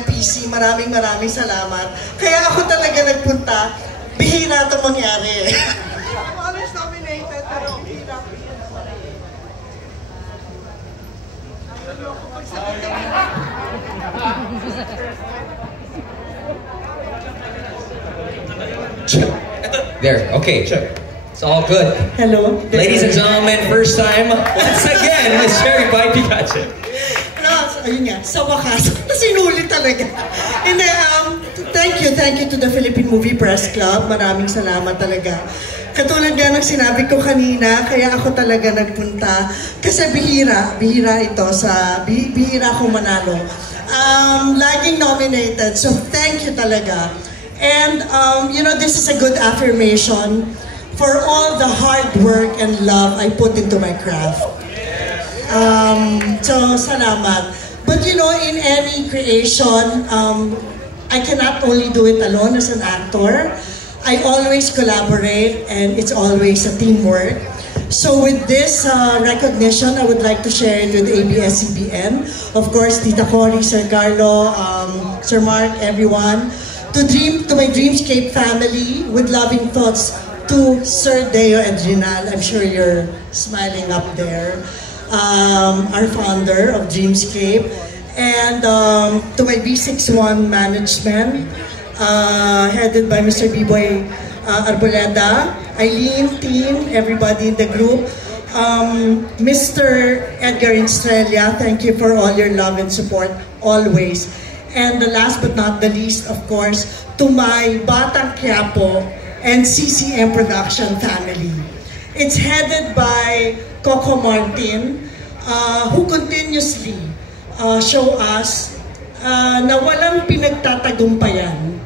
MPC, maraming salamat. Kaya ako talaga nagpunta, bihira ito mangyari. I'm always nominated, pero bihira ko yan. There, okay. It's all good. Hello. Ladies and gentlemen, first time, once again, Miss Cherry by Pikachu. Ayun nga, sa wakas, sinulit talaga. And thank you to the Philippine Movie Press Club. Maraming salamat talaga. Katulad nga ng sinabi ko kanina, kaya ako talaga nagpunta. Kasi bihira ito bihira akong manalo. Laging nominated, so thank you talaga. And you know, this is a good affirmation for all the hard work and love I put into my craft. So, salamat. But you know, in any creation, I cannot only do it alone as an actor. I always collaborate, and it's always a teamwork. So with this recognition, I would like to share it with ABS-CBN. Of course, Tita Cory, Sir Carlo, Sir Mark, everyone. To my Dreamscape family, with loving thoughts to Sir Deo and Rinal. I'm sure you're smiling up there. Our founder of Dreamscape, and to my B61 management, headed by Mr. B-Boy Arboleda, Eileen, team, everybody in the group, Mr. Edgar Estrella, thank you for all your love and support, always. And the last but not the least, of course, to my Batang Quiapo and CCM Production family. It's headed by Coco Martin, who continuously show us na walang pinagtatagumpayan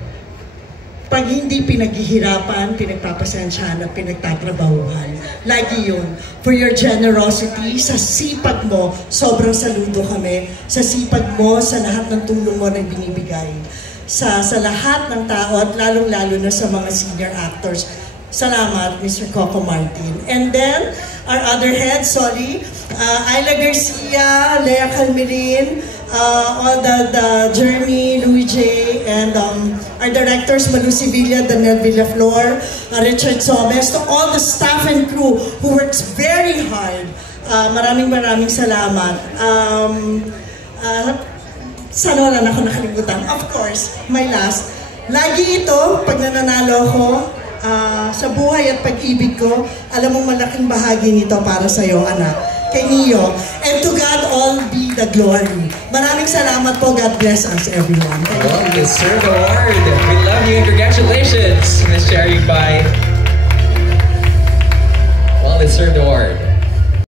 pag hindi pinaghihirapan, pinagpapasensyahan at pinagtatrabahuhan. Lagi yun. For your generosity, sa sipag mo, sobrang saludo kami. Sa sipag mo, sa lahat ng tulong mo na binibigay. Sa lahat ng tao at lalong-lalo na sa mga senior actors. Salamat, Mr. Coco Martin. And then, our other heads, Ayla Garcia, Lea Calmerin, all the Jeremy, Louis J, and our directors, Malu Sevilla, Daniel Villaflor, Richard Somes, to all the staff and crew who works very hard. Maraming salamat. Sana wala na ako nakalimutan. Of course, my last. Lagi ito, pag nananalo ko, sa buhay at pag-ibig ko, alam mo malaking bahagi nito para sa iyo, anak. Kay Neo. And to God all be the glory. Maraming salamat po. God bless us, everyone. Well, deserve the award. We love you and congratulations, Miss Cherry Pai. Well, deserved award.